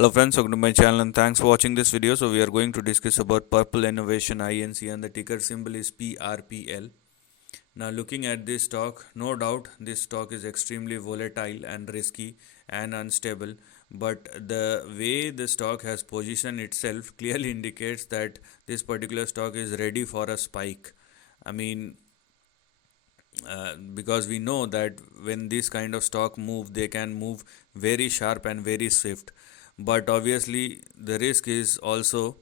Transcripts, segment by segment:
Hello friends, welcome to my channel and thanks for watching this video. So we are going to discuss about Purple Innovation INC and the ticker symbol is PRPL. Now looking at this stock, no doubt this stock is extremely volatile and risky and unstable, but the way the stock has positioned itself clearly indicates that this particular stock is ready for a spike. I mean, because we know that when this kind of stock move, they can move very sharp and very swift, but obviously the risk is also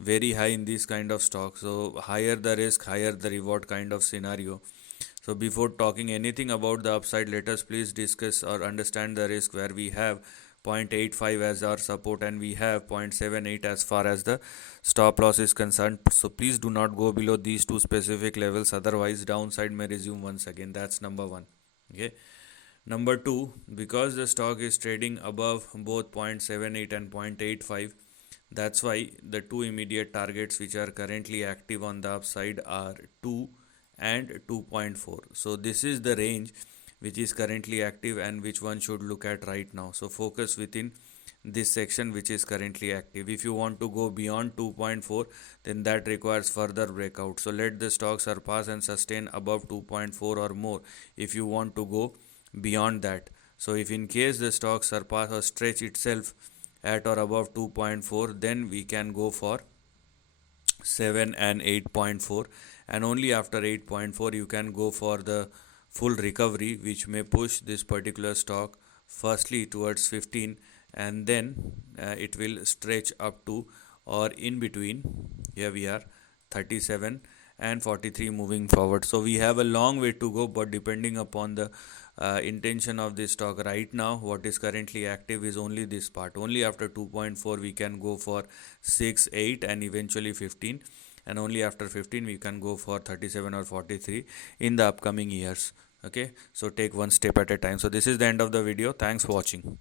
very high in this kind of stock. So higher the risk, higher the reward kind of scenario. So before talking anything about the upside, let us please discuss or understand the risk, where we have 0.85 as our support and we have 0.78 as far as the stop loss is concerned. So please do not go below these two specific levels, otherwise downside may resume once again. That's number one. Okay. Number two, because the stock is trading above both 0.78 and 0.85, that's why the two immediate targets which are currently active on the upside are 2 and 2.4. So this is the range which is currently active and which one should look at right now. So focus within this section which is currently active. If you want to go beyond 2.4, then that requires further breakout. So let the stock surpass and sustain above 2.4 or more if you want to go beyond that. So if in case the stock surpass or stretch itself at or above 2.4, then we can go for 7 and 8.4, and only after 8.4 you can go for the full recovery, which may push this particular stock firstly towards 15, and then it will stretch up to or in between, here we are, 37 and 43 moving forward. So we have a long way to go, but depending upon the intention of this stock right now, what is currently active is only this part. Only after 2.4 we can go for 6, 8 and eventually 15, and only after 15 we can go for 37 or 43 in the upcoming years. Okay, so take one step at a time. So this is the end of the video. Thanks for watching.